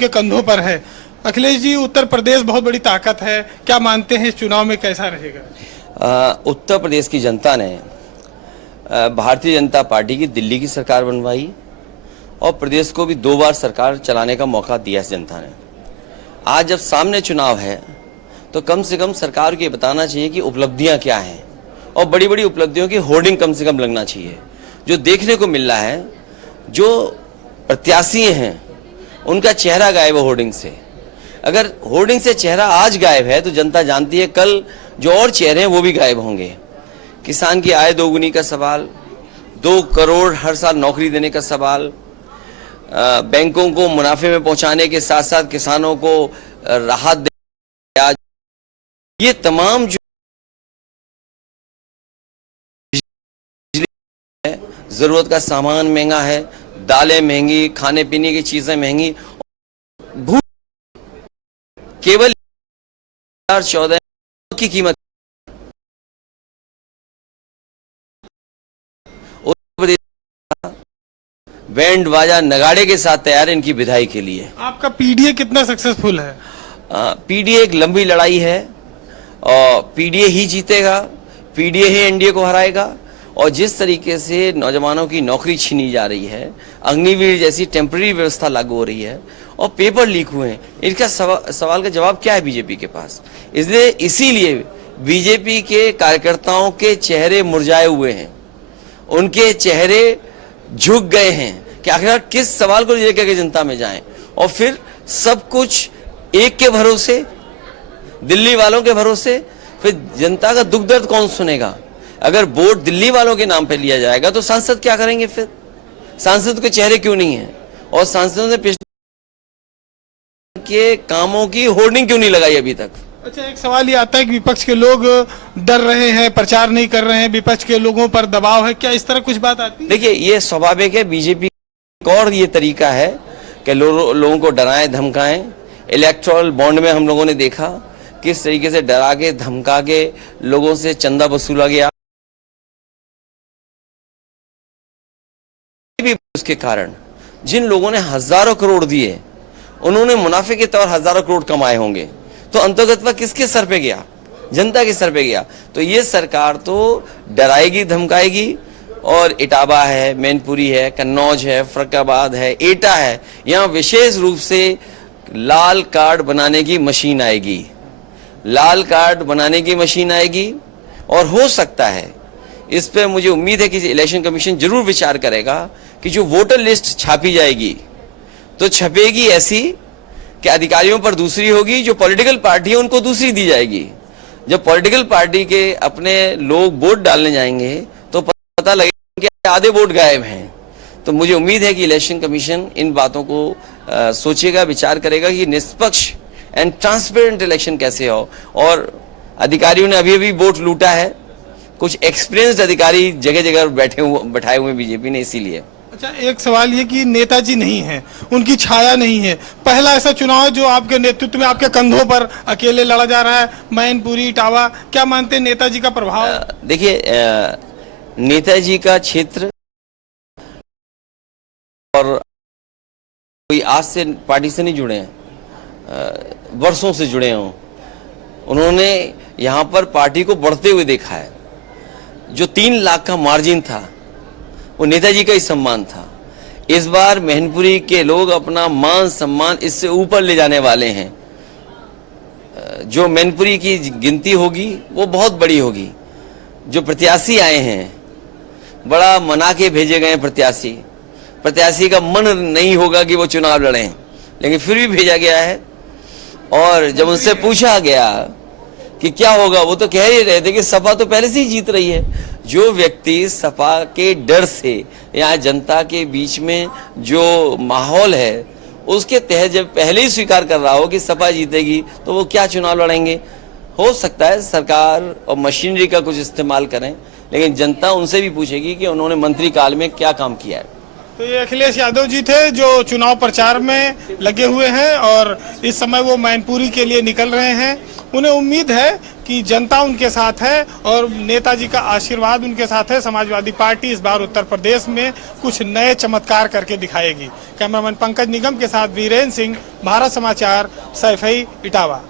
उनके कंधों पर है। अखिलेश जी, उत्तर प्रदेश बहुत बड़ी ताकत है, क्या मानते हैं इस चुनाव में कैसा रहेगा? उत्तर प्रदेश की जनता ने भारतीय जनता पार्टी की दिल्ली की सरकार बनवाई और प्रदेश को भी 2 बार सरकार चलाने का मौका दिया इस जनता ने। आज जब सामने चुनाव है तो कम से कम सरकार को ये बताना चाहिए कि उपलब्धियां क्या हैं और बड़ी बड़ी उपलब्धियों की होर्डिंग कम से कम लगना चाहिए। जो देखने को मिल रहा है, जो प्रत्याशी हैं उनका चेहरा गायब है होर्डिंग से। अगर होर्डिंग से चेहरा आज गायब है तो जनता जानती है कल जो और चेहरे हैं वो भी गायब होंगे। किसान की आय दोगुनी का सवाल, 2 करोड़ हर साल नौकरी देने का सवाल, बैंकों को मुनाफे में पहुंचाने के साथ साथ किसानों को राहत देने, ये तमाम जो जरूरत का सामान महंगा है, दालें महंगी, खाने पीने की चीजें महंगी, केवल 2014 की कीमत बैंड बाजा नगाड़े के साथ तैयार है इनकी विदाई के लिए। आपका पीडीए कितना सक्सेसफुल है? पीडीए एक लंबी लड़ाई है और पीडीए ही जीतेगा, पीडीए ही एनडीए को हराएगा। और जिस तरीके से नौजवानों की नौकरी छीनी जा रही है, अग्निवीर जैसी टेम्पररी व्यवस्था लागू हो रही है और पेपर लीक हुए हैं, इनका सवाल का जवाब क्या है बीजेपी के पास? इसीलिए बीजेपी के कार्यकर्ताओं के चेहरे मुरझाए हुए हैं, उनके चेहरे झुक गए हैं कि आखिर किस सवाल को लेकर के जनता में जाएं। और फिर सब कुछ एक के भरोसे, दिल्ली वालों के भरोसे, फिर जनता का दुख दर्द कौन सुनेगा? अगर वोट दिल्ली वालों के नाम पे लिया जाएगा तो सांसद क्या करेंगे? फिर सांसद के चेहरे क्यों नहीं है और सांसदों ने पिछले के कामों की होर्डिंग क्यों नहीं लगाई अभी तक? अच्छा, एक सवाल ये आता है कि विपक्ष के लोग डर रहे हैं, प्रचार नहीं कर रहे हैं, विपक्ष के लोगों पर दबाव है, क्या इस तरह कुछ बात आती है? देखिए, ये स्वाभाविक है। बीजेपी का और ये तरीका है कि लोगों को डराएं धमकाएं। इलेक्टोरल बॉन्ड में हम लोगों ने देखा किस तरीके से डरा के धमका के लोगों से चंदा वसूला गया। उसके कारण जिन लोगों ने हजारों करोड़ दिए, उन्होंने मुनाफे के तौर हजारों करोड़ कमाए होंगे, तो अंतर्गतवा किसके सर पे गया? जनता के सर पे गया। तो ये सरकार तो डराएगी धमकाएगी। और इटावा है, मैनपुरी है, कन्नौज है, फरुखाबाद है, एटा है, यहाँ विशेष रूप से लाल कार्ड बनाने की मशीन आएगी, लाल कार्ड बनाने की मशीन आएगी। और हो सकता है, इस पे मुझे उम्मीद है कि इलेक्शन कमीशन जरूर विचार करेगा कि जो वोटर लिस्ट छापी जाएगी तो छपेगी ऐसी कि अधिकारियों पर दूसरी होगी, जो पॉलिटिकल पार्टी है उनको दूसरी दी जाएगी। जब पॉलिटिकल पार्टी के अपने लोग वोट डालने जाएंगे तो पता लगेगा कि आधे वोट गायब हैं। तो मुझे उम्मीद है कि इलेक्शन कमीशन इन बातों को सोचेगा, विचार करेगा कि निष्पक्ष एंड ट्रांसपेरेंट इलेक्शन कैसे हो। और अधिकारियों ने अभी अभी वोट लूटा है, कुछ एक्सपीरियंस्ड अधिकारी जगह जगह बैठाए हुए बीजेपी ने, इसीलिए। अच्छा, एक सवाल ये कि नेताजी नहीं है, उनकी छाया नहीं है, पहला ऐसा चुनाव है जो आपके नेतृत्व में आपके कंधों पर अकेले लड़ा जा रहा है, मैनपुरी, इटावा, क्या मानते हैं नेताजी का प्रभाव? देखिए, नेताजी का क्षेत्र और कोई आज से पार्टी से नहीं जुड़े हैं, वर्षों से जुड़े हों। उन्होंने यहाँ पर पार्टी को बढ़ते हुए देखा है। जो 3 लाख का मार्जिन था वो नेताजी का ही सम्मान था। इस बार मैनपुरी के लोग अपना मान सम्मान इससे ऊपर ले जाने वाले हैं। जो मैनपुरी की गिनती होगी वो बहुत बड़ी होगी। जो प्रत्याशी आए हैं, बड़ा मना के भेजे गए प्रत्याशी का मन नहीं होगा कि वो चुनाव लड़ें, लेकिन फिर भी भेजा गया है। और जब उनसे पूछा गया कि क्या होगा, वो तो कह ही रहे थे कि सपा तो पहले से ही जीत रही है। जो व्यक्ति सपा के डर से यहाँ जनता के बीच में जो माहौल है उसके तहत जब पहले ही स्वीकार कर रहा हो कि सपा जीतेगी, तो वो क्या चुनाव लड़ेंगे? हो सकता है सरकार और मशीनरी का कुछ इस्तेमाल करें, लेकिन जनता उनसे भी पूछेगी कि उन्होंने मंत्री काल में क्या काम किया है। तो ये अखिलेश यादव जी थे जो चुनाव प्रचार में लगे हुए हैं और इस समय वो मैनपुरी के लिए निकल रहे हैं उन्हें उम्मीद है कि जनता उनके साथ है और नेताजी का आशीर्वाद उनके साथ है। समाजवादी पार्टी इस बार उत्तर प्रदेश में कुछ नए चमत्कार करके दिखाएगी। कैमरामैन पंकज निगम के साथ वीरेंद्र सिंह, भारत समाचार, सैफई, इटावा।